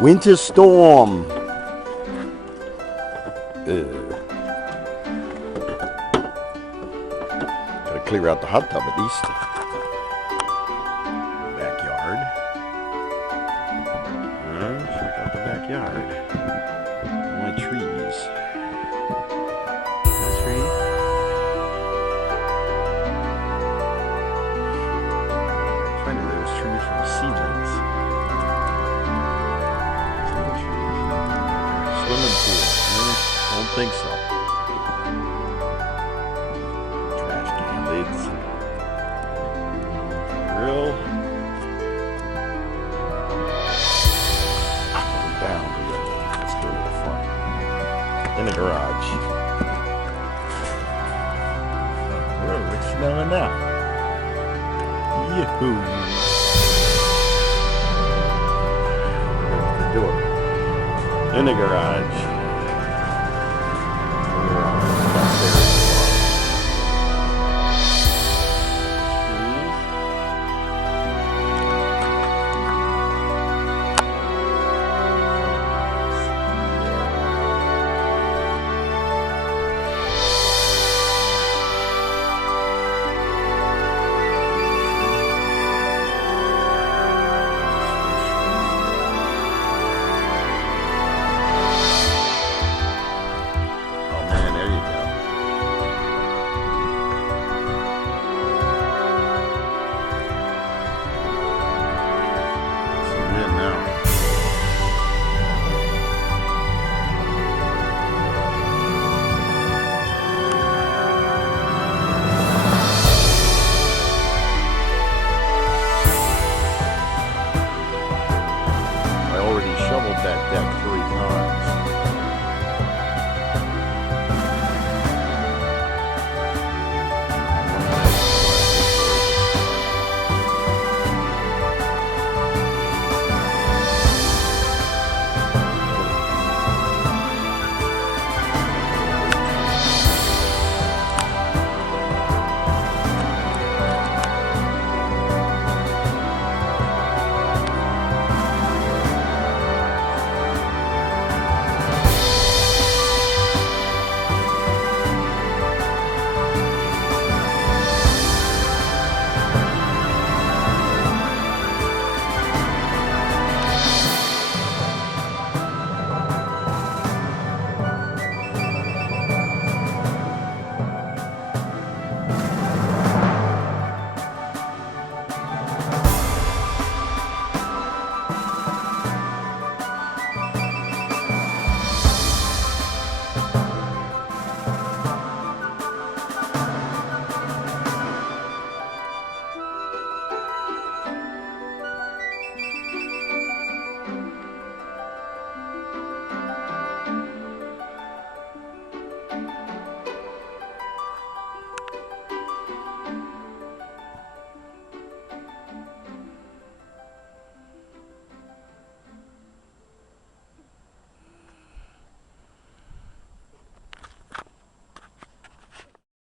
Winter storm. Gotta clear out the hot tub at least. Backyard. Check out the backyard. My trees. That tree. Finding those trees from seedlings. Swimming pool. Don't think so. Trash can lids. Grill. Down. Let's go to the front. In the garage. Oh, what's smelling that? Yahoo! The door. In the garage.